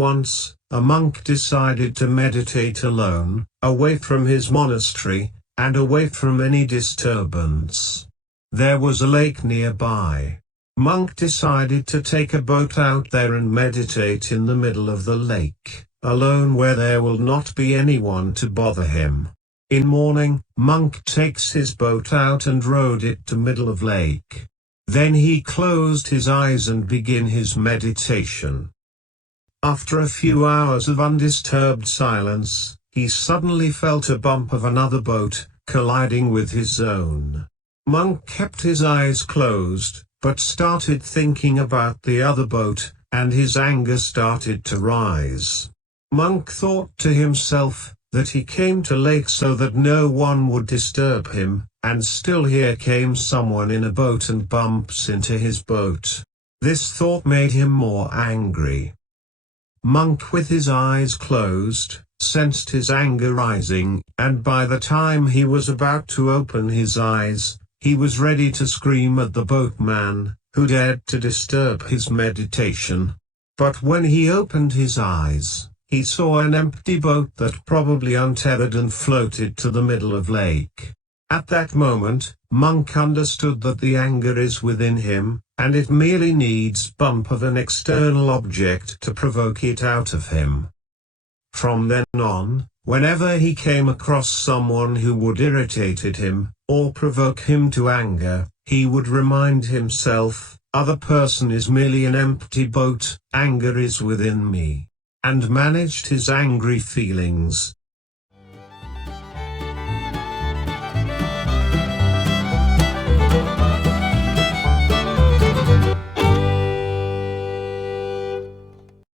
Once, a monk decided to meditate alone, away from his monastery, and away from any disturbance. There was a lake nearby. Monk decided to take a boat out there and meditate in the middle of the lake, alone where there will not be anyone to bother him. In morning, monk takes his boat out and rowed it to middle of lake. Then he closed his eyes and began his meditation. After a few hours of undisturbed silence, he suddenly felt a bump of another boat, colliding with his own. Monk kept his eyes closed, but started thinking about the other boat, and his anger started to rise. Monk thought to himself that he came to lake so that no one would disturb him, and still here came someone in a boat and bumps into his boat. This thought made him more angry. Monk, with his eyes closed, sensed his anger rising, and by the time he was about to open his eyes, he was ready to scream at the boatman, who dared to disturb his meditation. But when he opened his eyes, he saw an empty boat that probably untethered and floated to the middle of lake. At that moment, Monk understood that the anger is within him, and it merely needs bump of an external object to provoke it out of him. From then on, whenever he came across someone who would irritated him, or provoke him to anger, he would remind himself, "Other person is merely an empty boat, anger is within me," and managed his angry feelings,